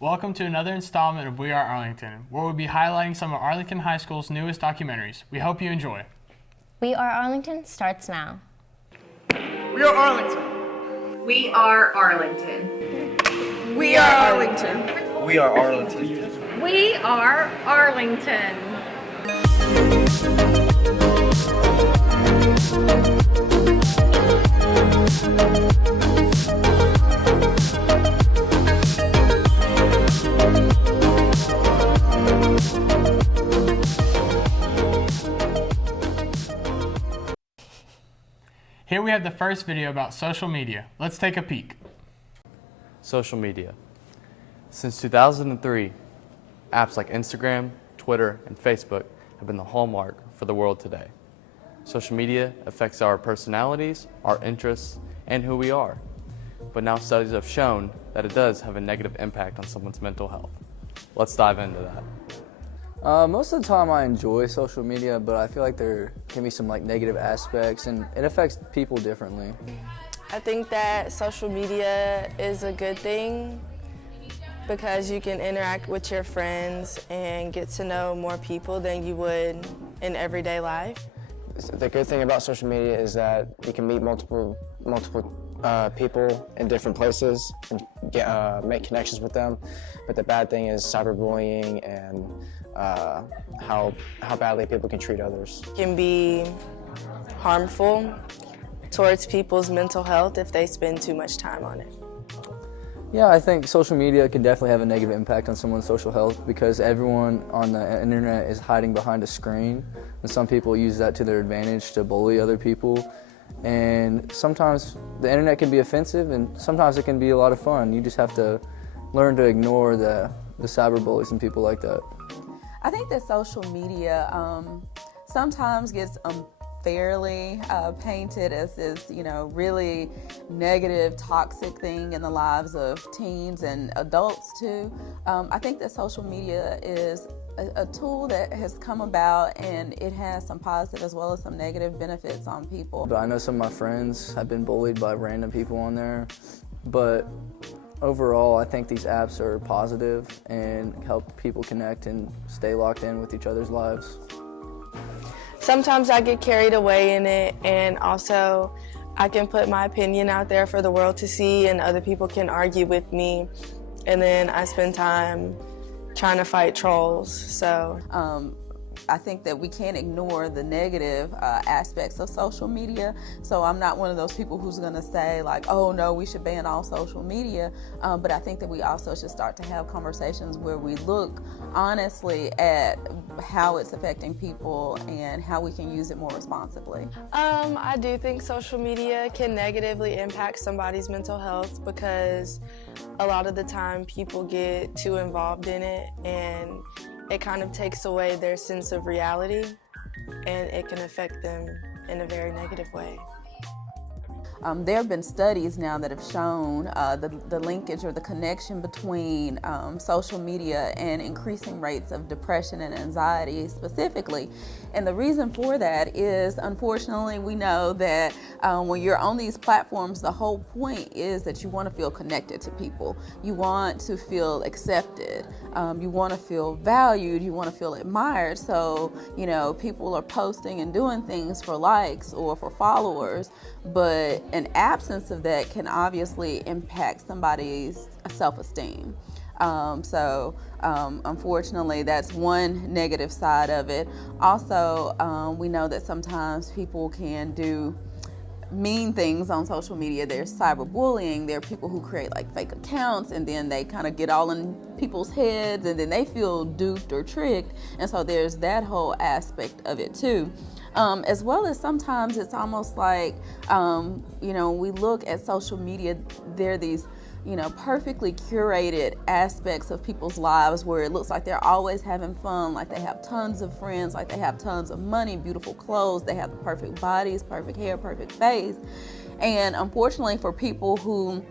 Welcome to another installment of We Are Arlington, where we'll be highlighting some of Arlington High School's newest documentaries. We hope you enjoy. We Are Arlington starts now. We are Arlington. We are Arlington. We are Arlington. We are Arlington. We are Arlington. Here we have the first video about social media. Let's take a peek. Social media. Since 2003, apps like Instagram, Twitter, and Facebook have been the hallmark for the world today. Social media affects our personalities, our interests, and who we are. But now studies have shown that it does have a negative impact on someone's mental health. Let's dive into that. Most of the time I enjoy social media, but I feel like there can be some negative aspects, and it affects people differently. I think that social media is a good thing because you can interact with your friends and get to know more people than you would in everyday life. The good thing about social media is that you can meet multiple people in different places and make connections with them. But the bad thing is cyberbullying and how badly people can treat others. It can be harmful towards people's mental health if they spend too much time on it. Yeah, I think social media can definitely have a negative impact on someone's social health because everyone on the internet is hiding behind a screen, and some people use that to their advantage to bully other people. And sometimes the internet can be offensive, and sometimes it can be a lot of fun. You just have to learn to ignore the cyberbullies and people like that. I think that social media sometimes gets unfairly painted as this, really negative, toxic thing in the lives of teens and adults too. I think that social media is a tool that has come about, and it has some positive as well as some negative benefits on people. But I know some of my friends have been bullied by random people on there, but overall, I think these apps are positive and help people connect and stay locked in with each other's lives. Sometimes I get carried away in it, and also I can put my opinion out there for the world to see, and other people can argue with me, and then I spend time trying to fight trolls. So I think that we can't ignore the negative aspects of social media. So I'm not one of those people who's going to say oh no, we should ban all social media. But I think that we also should start to have conversations where we look honestly at how it's affecting people and how we can use it more responsibly. I do think social media can negatively impact somebody's mental health because a lot of the time people get too involved in it, and it kind of takes away their sense of reality, and it can affect them in a very negative way. There have been studies now that have shown the linkage or the connection between social media and increasing rates of depression and anxiety specifically. And the reason for that is, unfortunately, we know that when you're on these platforms, the whole point is that you want to feel connected to people. You want to feel accepted. You want to feel valued. You want to feel admired. So, people are posting and doing things for likes or for followers, but an absence of that can obviously impact somebody's self-esteem. Unfortunately, that's one negative side of it. Also, we know that sometimes people can do mean things on social media. There's cyberbullying. There are people who create fake accounts, and then they kind of get all in people's heads, and then they feel duped or tricked. And so there's that whole aspect of it too. As well as sometimes it's almost we look at social media, there are these, perfectly curated aspects of people's lives where it looks like they're always having fun, like they have tons of friends, like they have tons of money, beautiful clothes, they have the perfect bodies, perfect hair, perfect face. And unfortunately for people who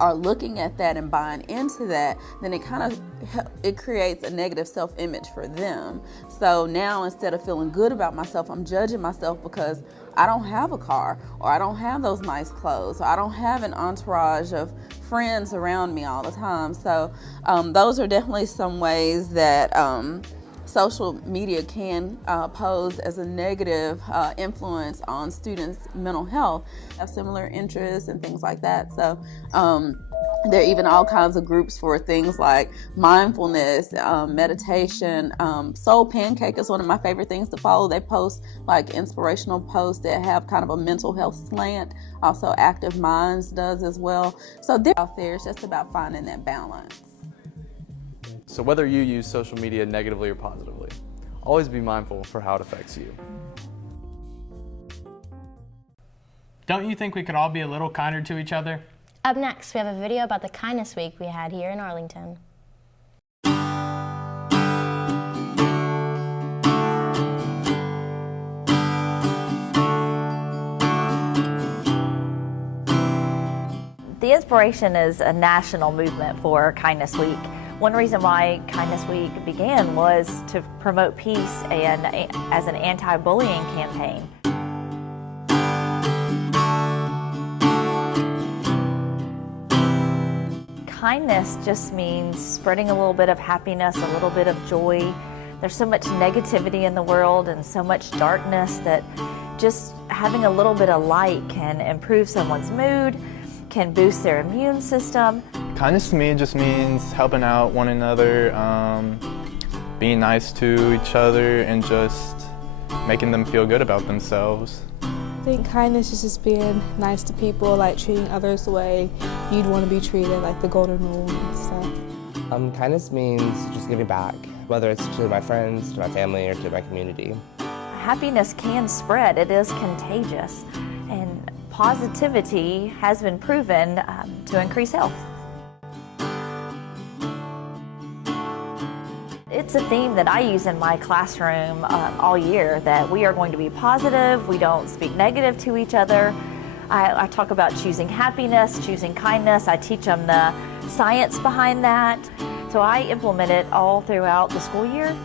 are looking at that and buying into that, then it creates a negative self-image for them. So now instead of feeling good about myself, I'm judging myself because I don't have a car, or I don't have those nice clothes, or I don't have an entourage of friends around me all the time. So those are definitely some ways that social media can pose as a negative influence on students' mental health. Have similar interests and things like that. So there are even all kinds of groups for things like mindfulness, meditation. Soul Pancake is one of my favorite things to follow. They post like inspirational posts that have kind of a mental health slant. Also Active Minds does as well. So they're out there. It's just about finding that balance. So whether you use social media negatively or positively, always be mindful for how it affects you. Don't you think we could all be a little kinder to each other? Up next, we have a video about the Kindness Week we had here in Arlington. The inspiration is a national movement for Kindness Week. One reason why Kindness Week began was to promote peace and as an anti-bullying campaign. Kindness just means spreading a little bit of happiness, a little bit of joy. There's so much negativity in the world and so much darkness that just having a little bit of light can improve someone's mood, can boost their immune system. Kindness to me just means helping out one another, being nice to each other, and just making them feel good about themselves. I think kindness is just being nice to people, like treating others the way you'd want to be treated, like the golden rule and stuff. Kindness means just giving back, whether it's to my friends, to my family, or to my community. Happiness can spread. It is contagious. And positivity has been proven to increase health. It's a theme that I use in my classroom all year, that we are going to be positive, we don't speak negative to each other. I talk about choosing happiness, choosing kindness. I teach them the science behind that. So I implement it all throughout the school year,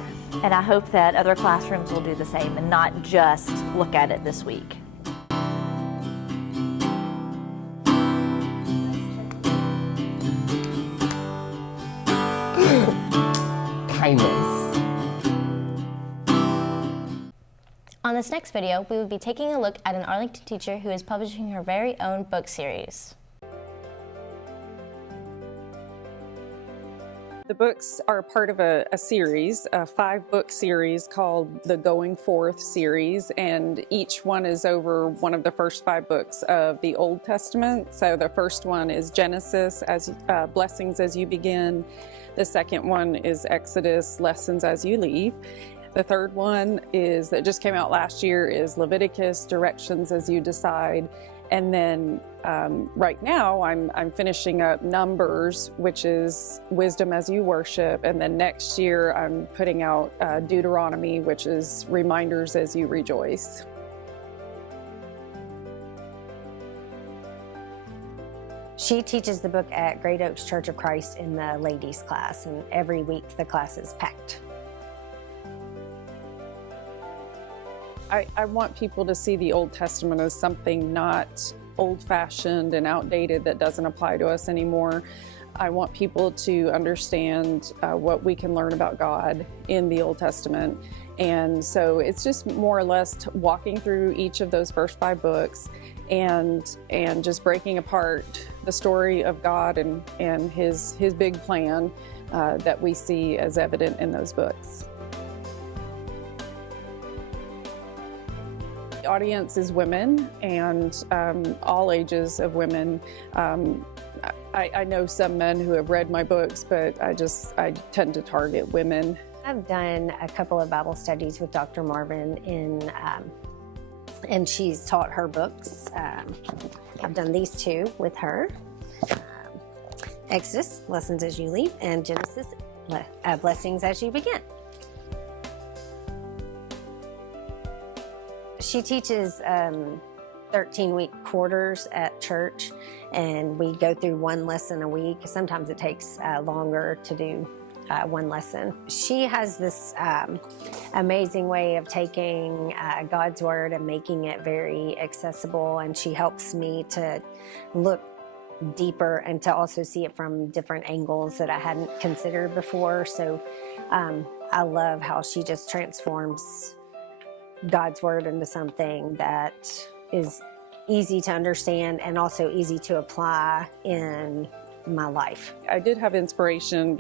and I hope that other classrooms will do the same and not just look at it this week. Kindness. On this next video, we will be taking a look at an Arlington teacher who is publishing her very own book series. The books are part of a series, a 5-book series called the Going Forth series, and each one is over one of the first 5 books of the Old Testament. So the first one is Genesis, Blessings as You Begin. The second one is Exodus, Lessons as You Leave. The third one that just came out last year is Leviticus, Directions as You Decide. And then right now I'm finishing up Numbers, which is Wisdom as You Worship. And then next year I'm putting out Deuteronomy, which is Reminders as You Rejoice. She teaches the book at Great Oaks Church of Christ in the ladies class, and every week the class is packed. I want people to see the Old Testament as something not old-fashioned and outdated that doesn't apply to us anymore. I want people to understand what we can learn about God in the Old Testament. And so it's just more or less walking through each of those first 5 books and just breaking apart the story of God and his big plan that we see as evident in those books. The audience is women, and all ages of women. I know some men who have read my books, but I tend to target women. I've done a couple of Bible studies with Dr. Marvin and she's taught her books. I've done these 2 with her. Exodus, Lessons as You Leave, and Genesis, Blessings as You Begin. She teaches 13-week quarters at church, and we go through one lesson a week. Sometimes it takes longer to do one lesson. She has this amazing way of taking God's Word and making it very accessible, and she helps me to look deeper and to also see it from different angles that I hadn't considered before. So I love how she just transforms God's Word into something that is easy to understand and also easy to apply in my life. I did have inspiration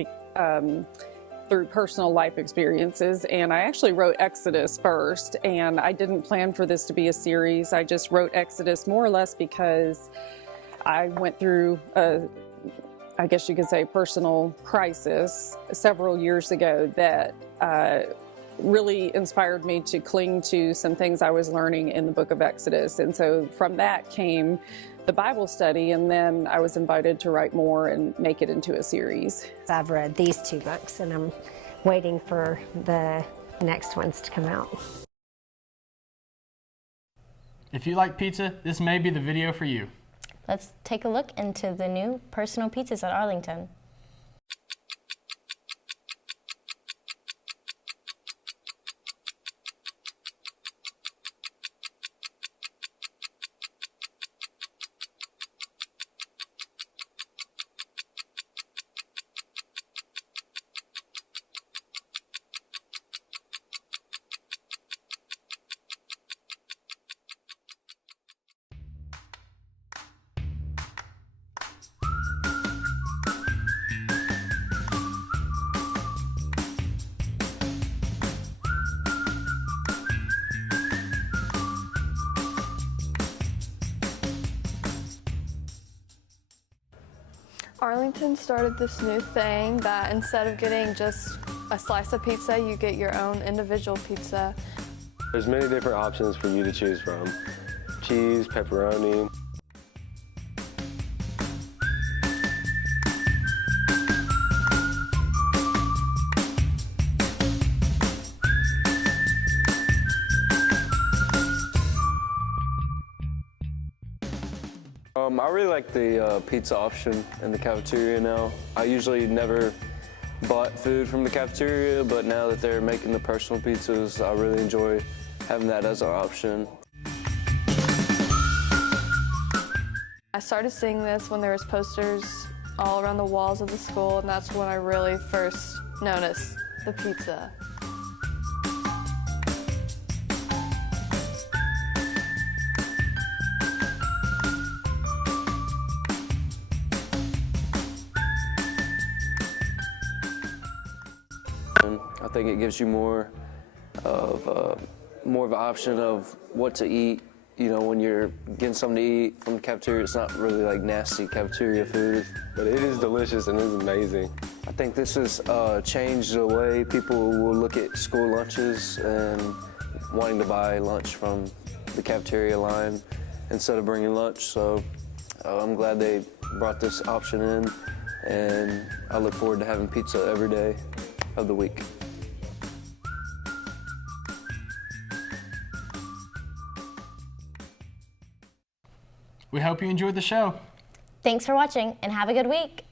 through personal life experiences, and I actually wrote Exodus first, and I didn't plan for this to be a series. I just wrote Exodus more or less because I went through I guess you could say, personal crisis several years ago that really inspired me to cling to some things I was learning in the book of Exodus. And so from that came the Bible study, and then I was invited to write more and make it into a series. I've read these 2 books, and I'm waiting for the next ones to come out. If you like pizza, this may be the video for you. Let's take a look into the new personal pizzas at Arlington. Arlington started this new thing that instead of getting just a slice of pizza, you get your own individual pizza. There's many different options for you to choose from. Cheese, pepperoni. I really like the pizza option in the cafeteria now. I usually never bought food from the cafeteria, but now that they're making the personal pizzas, I really enjoy having that as our option. I started seeing this when there was posters all around the walls of the school, and that's when I really first noticed the pizza. I think it gives you more of an option of what to eat. You know, when you're getting something to eat from the cafeteria, it's not really like nasty cafeteria food, but it is delicious and it's amazing. I think this has changed the way people will look at school lunches and wanting to buy lunch from the cafeteria line instead of bringing lunch. So I'm glad they brought this option in, and I look forward to having pizza every day of the week. We hope you enjoyed the show. Thanks for watching and have a good week.